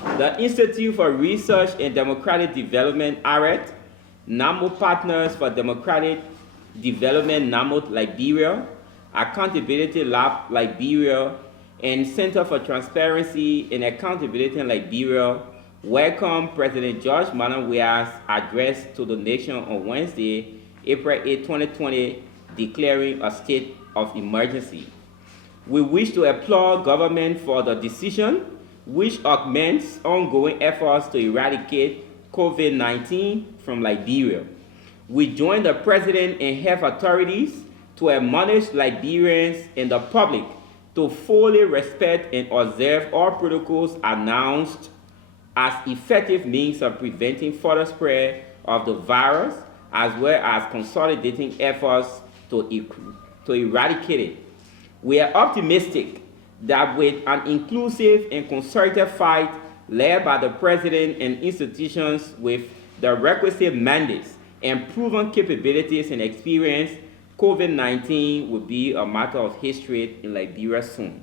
The Institute for Research and Democratic Development, ARET, NAMO Partners for Democratic Development, NAMO Liberia, Accountability Lab Liberia, and Center for Transparency and Accountability in Liberia welcome President George Weah's address to the nation on Wednesday, April 8, 2020, declaring a state of emergency. We wish to applaud government for the decision, which augments ongoing efforts to eradicate COVID-19 from Liberia. We join the President and health authorities to admonish Liberians and the public to fully respect and observe all protocols announced as effective means of preventing further spread of the virus, as well as consolidating efforts to eradicate it. We are optimistic that with an inclusive and concerted fight led by the President and institutions with the requisite mandates and proven capabilities and experience, COVID-19 will be a matter of history in Liberia soon.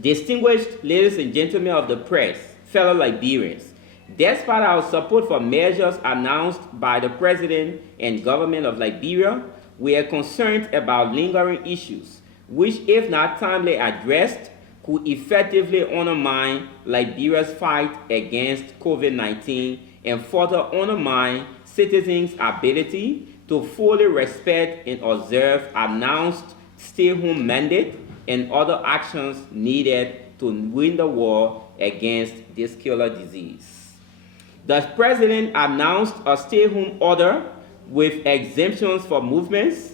Distinguished ladies and gentlemen of the press, fellow Liberians, despite our support for measures announced by the President and government of Liberia, we are concerned about lingering issues which, if not timely addressed, could effectively undermine Liberia's fight against COVID-19 and further undermine citizens' ability to fully respect and observe announced stay-home mandate and other actions needed to win the war against this killer disease. The President announced a stay-home order with exemptions for movements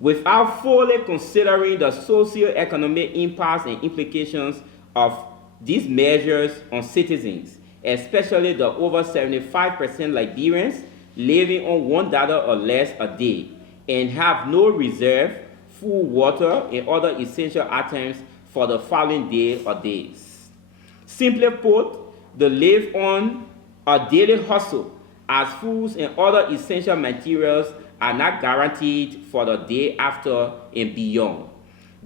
without fully considering the socio-economic impacts and implications of these measures on citizens, especially the over 75% Liberians living on $1 or less a day and have no reserve, food, water, and other essential items for the following day or days. Simply put, they live on a daily hustle as foods and other essential materials are not guaranteed for the day after and beyond.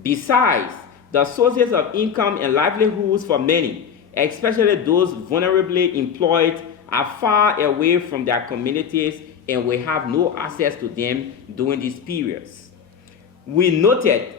Besides, the sources of income and livelihoods for many, especially those vulnerably employed, are far away from their communities and will have no access to them during these periods. We noted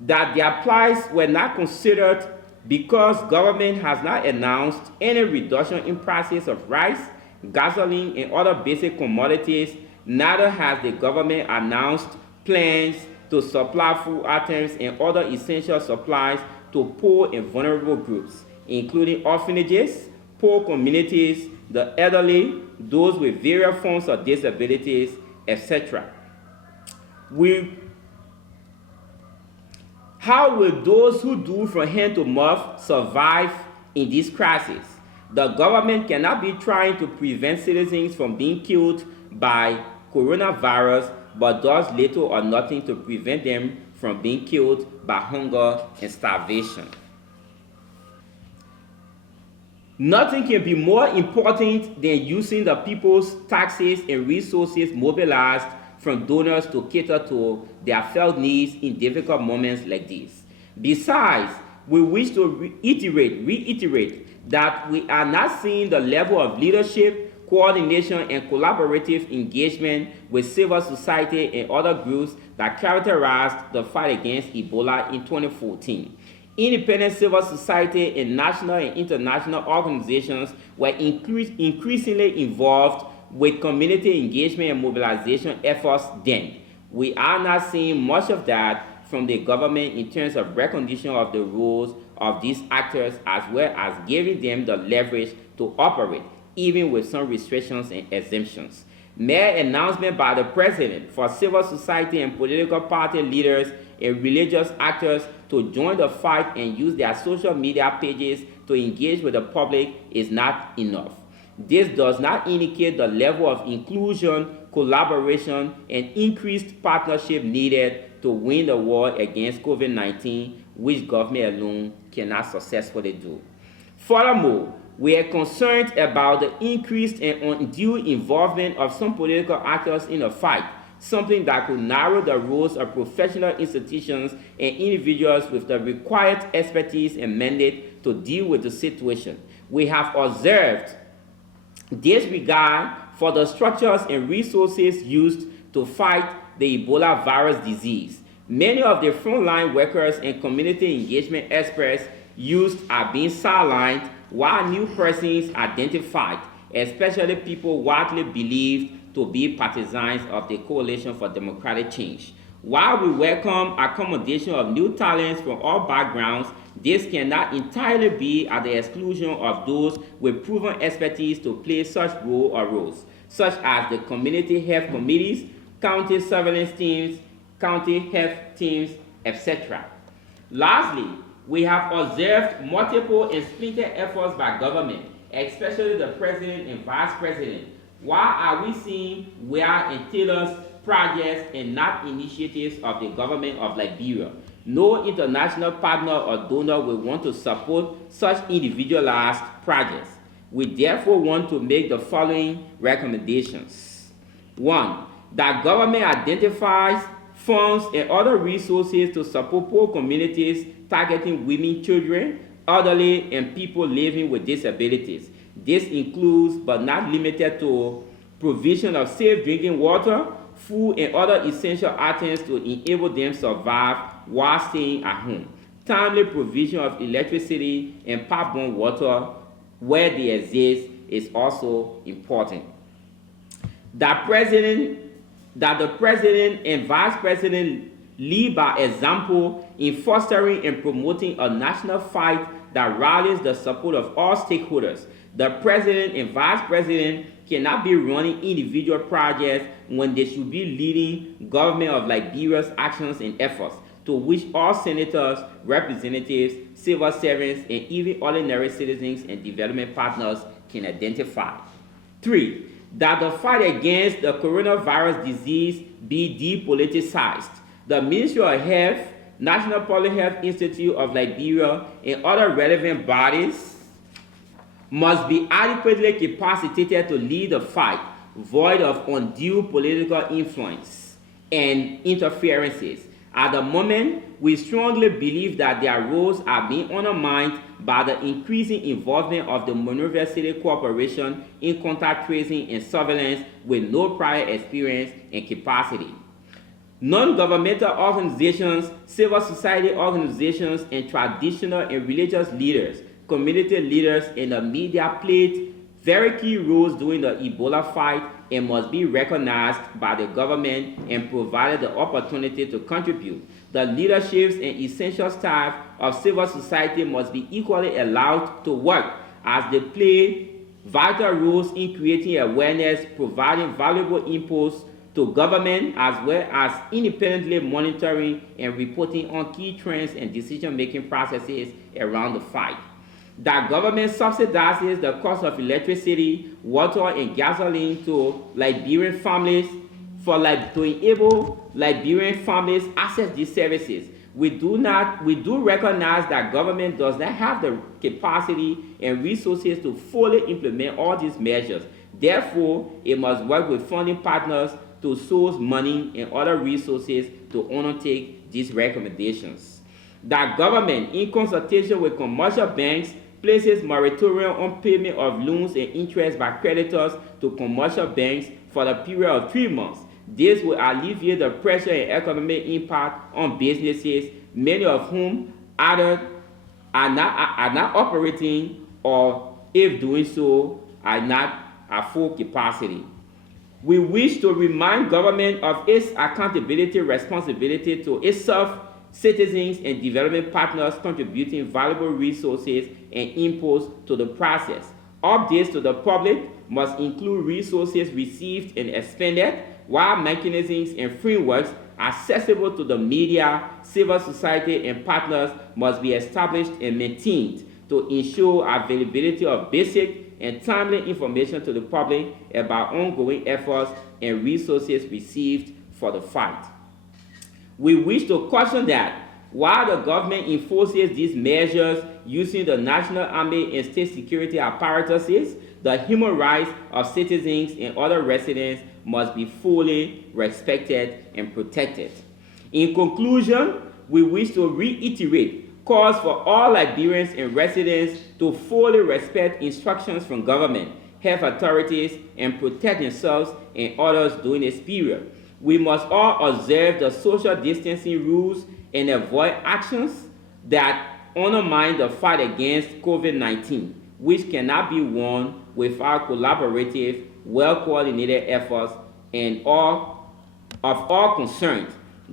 that their plights were not considered because government has not announced any reduction in prices of rice, gasoline, and other basic commodities. Neither has the government announced plans to supply food items and other essential supplies to poor and vulnerable groups, including orphanages, poor communities, the elderly, those with various forms of disabilities, etc. How will those who do from hand to mouth survive in this crisis? The government cannot be trying to prevent citizens from being killed by coronavirus, but does little or nothing to prevent them from being killed by hunger and starvation. Nothing can be more important than using the people's taxes and resources mobilized from donors to cater to their felt needs in difficult moments like this. Besides, we wish to reiterate that we are not seeing the level of leadership, coordination, and collaborative engagement with civil society and other groups that characterized the fight against Ebola in 2014. Independent civil society and national and international organizations were increasingly involved with community engagement and mobilization efforts then. We are not seeing much of that from the government in terms of recognition of the roles of these actors as well as giving them the leverage to operate, even with some restrictions and exemptions. Mere announcement by the President for civil society and political party leaders and religious actors to join the fight and use their social media pages to engage with the public is not enough. This does not indicate the level of inclusion, collaboration, and increased partnership needed to win the war against COVID-19, which government alone cannot successfully do. Furthermore, we are concerned about the increased and undue involvement of some political actors in the fight, something that could narrow the roles of professional institutions and individuals with the required expertise and mandate to deal with the situation. We have observed disregard for the structures and resources used to fight the Ebola virus disease. Many of the frontline workers and community engagement experts used are being sidelined while new persons identified, especially people widely believed to be partisans of the Coalition for Democratic Change. While we welcome accommodation of new talents from all backgrounds, this cannot entirely be at the exclusion of those with proven expertise to play such roles, such as the community health committees, county surveillance teams, county health teams, etc. Lastly, we have observed multiple and splintered efforts by government, especially the president and vice president. Why are we seeing Weah and Taylor's projects and not initiatives of the government of Liberia? No international partner or donor will want to support such individualized projects. We therefore want to make the following recommendations. 1. That government identifies funds and other resources to support poor communities targeting women, children, elderly, and people living with disabilities. This includes, but not limited to, provision of safe drinking water, food, and other essential items to enable them to survive while staying at home. Timely provision of electricity and pipeline water where they exist is also important. That the president and vice president lead by example in fostering and promoting a national fight that rallies the support of all stakeholders. The president and vice president cannot be running individual projects when they should be leading government of Liberia's actions and efforts, to which all senators, representatives, civil servants, and even ordinary citizens and development partners can identify. 3. That the fight against the coronavirus disease be depoliticized. The Ministry of Health, National Public Health Institute of Liberia, and other relevant bodies must be adequately capacitated to lead the fight, void of undue political influence and interferences. At the moment, we strongly believe that their roles are being undermined by the increasing involvement of the Monrovia City Corporation in contact tracing and surveillance with no prior experience and capacity. Non-governmental organizations, civil society organizations, and traditional and religious leaders, community leaders, and the media played very key roles during the Ebola fight and must be recognized by the government and provided the opportunity to contribute. The leaderships and essential staff of civil society must be equally allowed to work, as they play vital roles in creating awareness, providing valuable inputs to government, as well as independently monitoring and reporting on key trends and decision-making processes around the fight. That government subsidizes the cost of electricity, water, and gasoline to Liberian families to enable Liberian families access these services. We do recognize that government does not have the capacity and resources to fully implement all these measures. Therefore, it must work with funding partners to source money and other resources to undertake these recommendations. That government, in consultation with commercial banks, places moratorium on payment of loans and interest by creditors to commercial banks for the period of 3 months. This will alleviate the pressure and economic impact on businesses, many of whom either are not operating, or if doing so, are not at full capacity. We wish to remind government of its accountability responsibility to itself, citizens, and development partners contributing valuable resources and inputs to the process. Updates to the public must include resources received and expended, while mechanisms and frameworks accessible to the media, civil society, and partners must be established and maintained to ensure availability of basic and timely information to the public about ongoing efforts and resources received for the fight. We wish to caution that while the government enforces these measures using the National Army and state security apparatuses, the human rights of citizens and other residents must be fully respected and protected. In conclusion, we wish to reiterate calls for all Liberians and residents to fully respect instructions from government, health authorities, and protect themselves and others during this period. We must all observe the social distancing rules and avoid actions that undermine the fight against COVID-19, which cannot be won without collaborative, well-coordinated efforts and all concerned: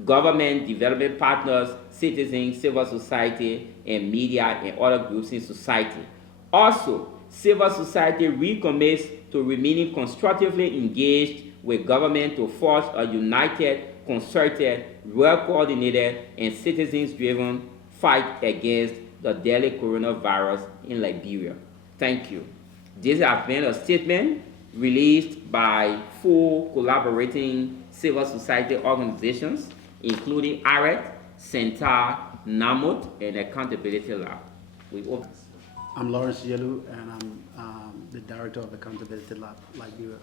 government, development partners, citizens, civil society, and media and other groups in society. Also, civil society recommits to remaining constructively engaged with government to forge a united, concerted, well-coordinated, and citizens-driven fight against the deadly coronavirus in Liberia. Thank you. This has been a statement released by 4 collaborating civil society organizations, including ARET, Centaur, NAMUT, and Accountability Lab. We hope. I'm Lawrence Yelu, and I'm the director of Accountability Lab, Liberia.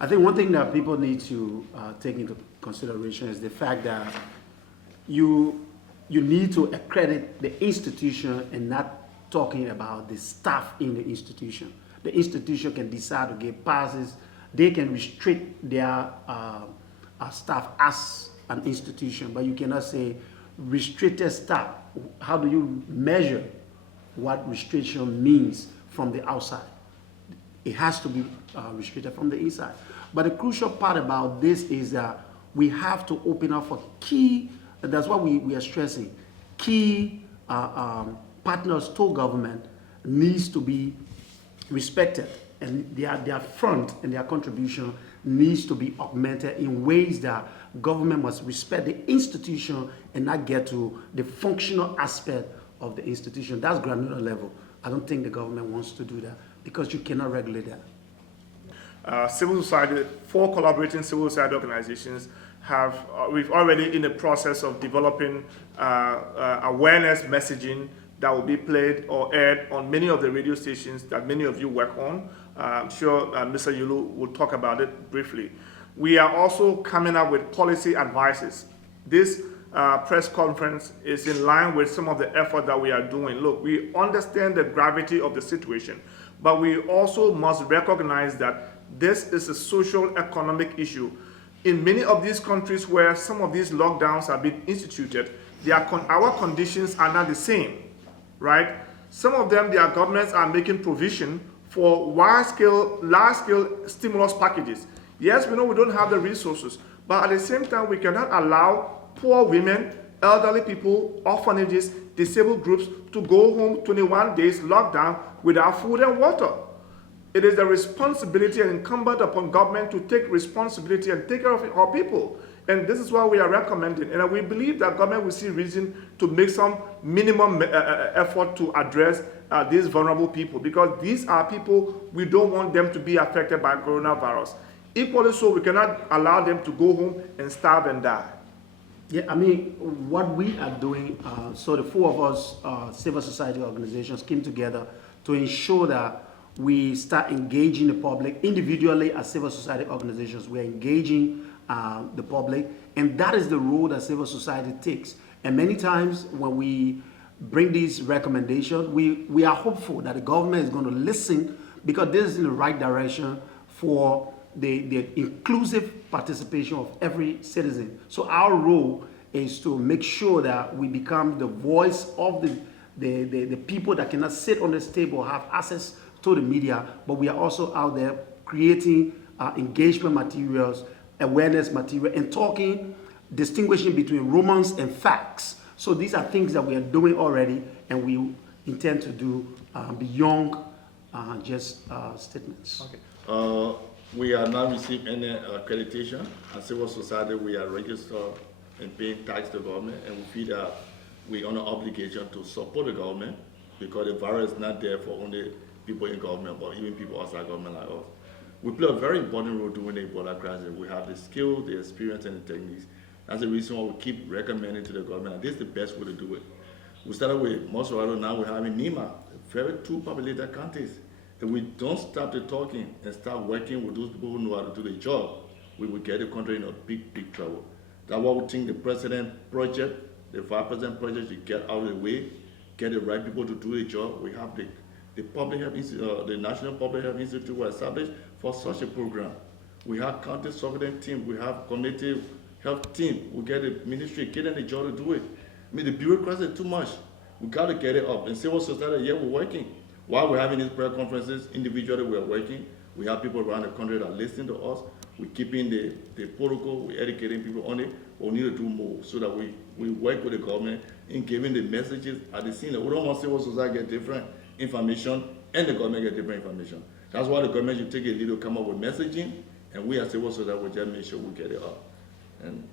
I think one thing that people need to take into consideration is the fact that you need to accredit the institution and not talking about the staff in the institution. The institution can decide to give passes. They can restrict their staff as an institution, but you cannot say restricted staff. How do you measure what restriction means from the outside? It has to be restricted from the inside. But the crucial part about this is that we have to open up for key, and that's what we are stressing, key partners to government needs to be respected, and their front and their contribution needs to be augmented in ways that government must respect the institution and not get to the functional aspect of the institution. That's granular level. I don't think the government wants to do that because you cannot regulate that. Civil society, 4 collaborating civil society organizations we've already in the process of developing awareness messaging that will be played or aired on many of the radio stations that many of you work on. I'm sure Mr. Yulu will talk about it briefly. We are also coming up with policy advices. This press conference is in line with some of the effort that we are doing. Look, we understand the gravity of the situation, but we also must recognize that this is a social economic issue. In many of these countries where some of these lockdowns have been instituted, our conditions are not the same, right? Some of them, their governments are making provision for large-scale stimulus packages. Yes, we know we don't have the resources, but at the same time, we cannot allow poor women, elderly people, orphanages, disabled groups to go home 21 days lockdown without food and water. It is the responsibility and incumbent upon government to take responsibility and take care of our people. And this is what we are recommending. And we believe that government will see reason to make some minimum effort to address these vulnerable people, because these are people we don't want them to be affected by coronavirus. Equally so, we cannot allow them to go home and starve and die. Yeah, I mean, what we are doing, so the 4 of us civil society organizations came together to ensure that we start engaging the public individually as civil society organizations. We're engaging the public, and that is the role that civil society takes. And many times when we bring these recommendations, we are hopeful that the government is going to listen, because this is in the right direction for the inclusive participation of every citizen. So our role is to make sure that we become the voice of the people that cannot sit on this table, have access to the media, but we are also out there creating engagement materials, awareness material, and talking, distinguishing between rumors and facts. So these are things that we are doing already, and we intend to do beyond just statements. Okay. We are not receiving any accreditation. As civil society, we are registered and paying tax to the government, and we feel that we are on an obligation to support the government, because the virus is not there for only people in government, but even people outside government like us. We play a very important role during the Ebola crisis. We have the skills, the experience, and the techniques. That's the reason why we keep recommending to the government, and this is the best way to do it. We started with Monrovia, now we're having Nima, very 2 populated counties. If we don't stop the talking and start working with those people who know how to do the job, we will get the country in a big, big trouble. That's why we think the president project The 5% project you get out of the way, get the right people to do the job. We have the public health the National Public Health Institute was established for such a program. We have county surveillance team, we have community health team, we get the ministry, get them the job to do it. I mean, the bureaucracy is too much. We got to get it up. In civil society, yeah, we're working. While we're having these prayer conferences, individually we're working. We have people around the country that listen to us. We're keeping the protocol, we're educating people on it, but we need to do more so that we work with the government in giving the messages at the scene. We don't want civil society to get different information and the government get different information. That's why the government should take a lead to come up with messaging, and we as civil society will just make sure we get it up. And